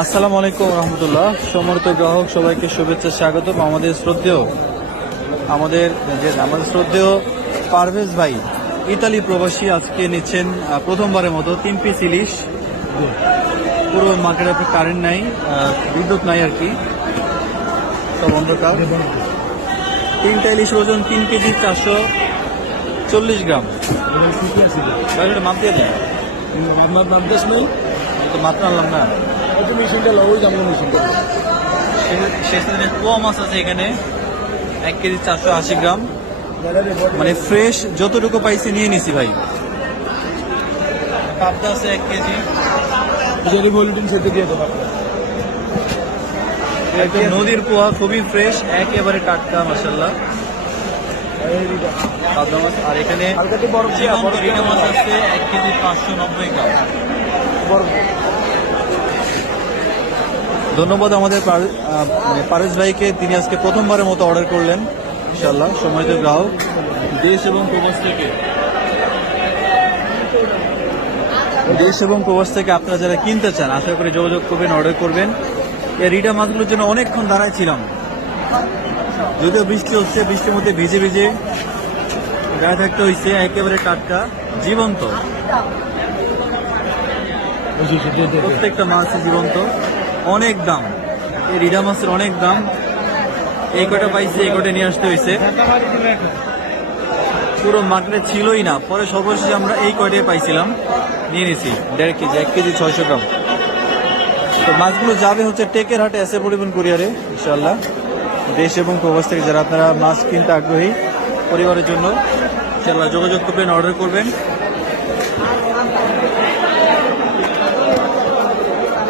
আসসালামু আলাইকুম রহমতুল্লাহ। সম্মানিত গ্রাহক সবাইকে শুভেচ্ছা স্বাগতম। আমাদের শ্রদ্ধেয় আমাদের যে আমাদের শ্রদ্ধেয় পারভেজ ভাই ইতালি প্রবাসী আজকে নিচ্ছেন প্রথমবারের মতো তিন পিস ইলিশ। পুরো মার্কেটে কারেন্ট নাই বিদ্যুৎ নাই আর কি। সব অন্ধকার। তিনটা ইলিশ ওজন তিন কেজি চারশো চল্লিশ গ্রাম। মাপ দিয়ে নাম দেশ নেই তো মাত্রা আনলাম না। অত মেশিনটা লওই যাব মেশিনটা। সেখানে পোয়া মাছ আছে এখানে। এক কেজি চারশো আশি গ্রাম। মানে ফ্রেশ যতটুকু পাইছি নিয়ে নিছি ভাই। পাবদা আছে এক কেজি। যদি বলবেন সেটা দিয়ে দেবো। একদম নদীর পোয়া খুবই ফ্রেশ একেবারে টাটকা মাসাল্লাহ পাবদা মাছ। আর এখানে রিনা মাছ আছে এক কেজি পাঁচশো নব্বই গ্রাম। বরফ ধন্যবাদ আমাদের মানে পারেশ ভাইকে তিনি আজকে প্রথমবারের মতো অর্ডার করলেন ইনশাল্লাহ সময়ত গ্রাহক দেশ এবং প্রবাস থেকে দেশ এবং প্রবাস থেকে আপনারা যারা কিনতে চান আশা করি যোগাযোগ করবেন অর্ডার করবেন। এই রিডা মাছগুলোর জন্য অনেকক্ষণ দাঁড়ায় ছিলাম। যদিও বৃষ্টি হচ্ছে বৃষ্টির মধ্যে ভিজে ভিজে গায়ে থাকতে হয়েছে একেবারে টাটকা জীবন্ত। প্রত্যেকটা মাছ জীবন্ত। অনেক দাম। এই রিডা মাছের অনেক দাম। এই কটা পাইছে, এই কটা নিয়ে আসতে হয়েছে পুরো মার্কেটে ছিলই না। পরে সর্বশেষে আমরা এই কয়টাই পাইছিলাম, নিয়ে নিছি। দেড় কেজি, এক কেজি, ছয়শো গ্রাম। তো মাছগুলো যাবে হচ্ছে টেকের হাটে এসে পরিবহন কুরিয়ারে ইনশাল্লাহ দেশ এবং প্রবাস থেকে যারা আপনারা মাছ কিনতে আগ্রহী, পরিবারের জন্য ইনশাল্লাহ যোগাযোগ করবেন, অর্ডার করবেন।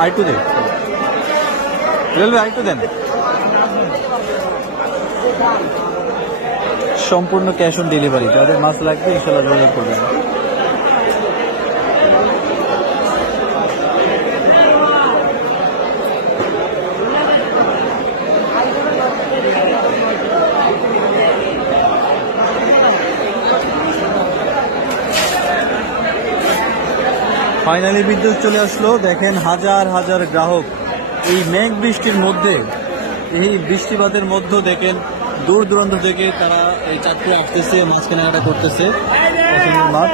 আইটু দেন রেলওয়ে আইটু দেন। সম্পূর্ণ ক্যাশ অন ডেলিভারি যাদের মাছ লাগবে ইনশাল্লাহ যোগাযোগ করবেন। ফাইনালি বিদ্যুৎ চলে আসলো। দেখেন হাজার হাজার গ্রাহক। এই মেঘ বৃষ্টির মধ্যে, এই বৃষ্টিপাতের মধ্যে দেখেন, দূর দূরান্ত থেকে তারা এই চাকরি আসতেছে মাছ কেনাকাটা করতেছে। মাছ